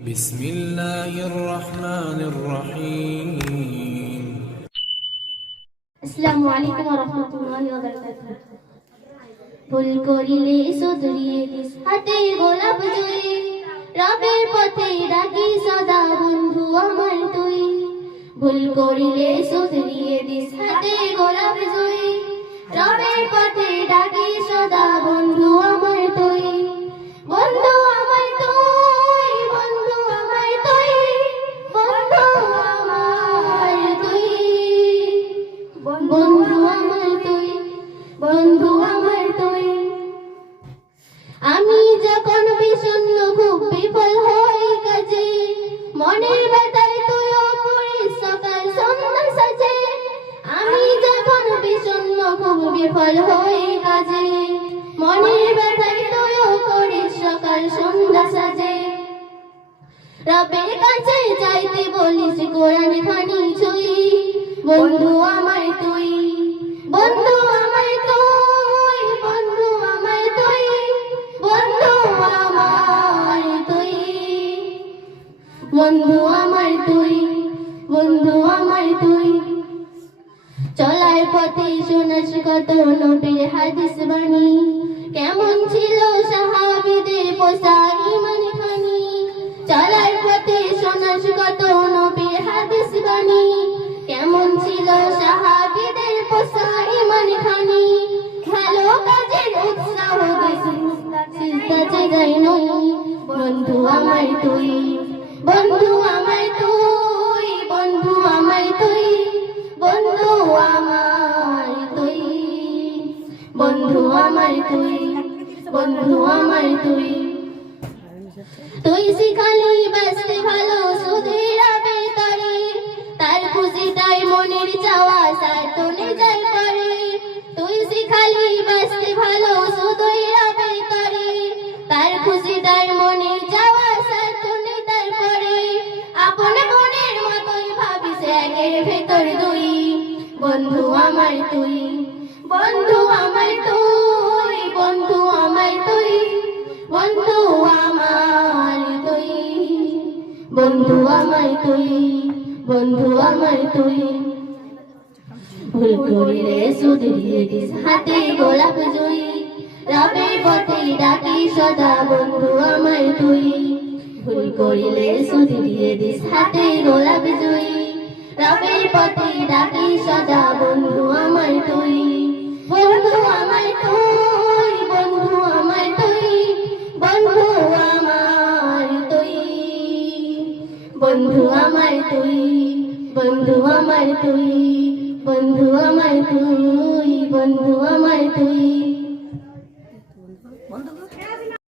بسم الله الرحمن الرحيم السلام عليكم ورحمة الله وبركاته ভুল করিলে শুধরিয়ে দিস হাতে গোলাপ জুই রবের পথে ডাকি সদা বন্ধু আমার তুই ভুল করিলে শুধরিয়ে দিস হাতে গোলাপ জুই রবের পথে ডাকি সদা বন্ধু আমার তুই বন্ধু আমার তুই বন্ধু আমার তুই বন্ধু আমার তুই বন্ধু আমার তুই বন্ধু আমার তুই আমি যখন বিষণ্ণ খুব বিফল হই কাজে মনের ব্যথায় তুইও পড়িস সকাল সন্ধ্যা সাজে আমি যখন বিষণ্ণ খুব বিফল হই কাজে মনের ব্যথায় তুইও পড়িস সকাল সন্ধ্যা সাজে রবের কাছে চাইতে বলিস কোরআন খানি ছুই বন্ধু আমার তুই বন্ধু আমার তুই বন্ধু আমার তুই বন্ধু আমার তুই বন্ধু আমার তুই বন্ধু আমার তুই চলার পথে শোনাস কত নবীর হাদিস বাণী কেমন ছিল সাহাবীদের পোশাক ঈমান খানি চলার পথে শোনাস কত নবীর হাদিস বাণী কেমন ছিল সাহাবীদের পোশাক ঈমান খানি ভালো কাজের উৎসাহ সিজদাতে গাই নই বন্ধু আমার তুই বন্ধু আমার তুই বন্ধু আমার তুই বন্ধু আমার তুই বন্ধু আমার তুই বন্ধু আমার তুই তুই শিখালি বাঁচতে ভালো শুধুই রাবে তরে তার খুশিটাই মনের চাওয়া সার্থনে যায় করে তুই শিখালি বাঁচতে ভালো শুধুই রাবে তরে তার খুশিটাই মনের চাওয়া সার্থনে তার করে আপন মনের মতোই ভাবিস একের ভেতর দুই বন্ধু আমার তুই বন্ধু আমার তুই বন্ধু আমার তুই বন্ধু আমার তুই বন্ধু আমার তুই বন্ধু আমার তুই ভুল করিলে শুধরিয়ে দিস হাতে গোলাপ জুই রবের পথে ডাকি সদা বন্ধু আমার তুই ভুল করিলে শুধরিয়ে দিস হাতে গোলাপ জুই রবের পথে ডাকি সদা বন্ধু আমার তুই বন্ধু আমার তুই বন্ধু আমার তুই বন্ধু আমার তুই বন্ধু আমার তুই বন্ধু আমার তুই বন্ধু আমার তুই বন্ধু আমার তুই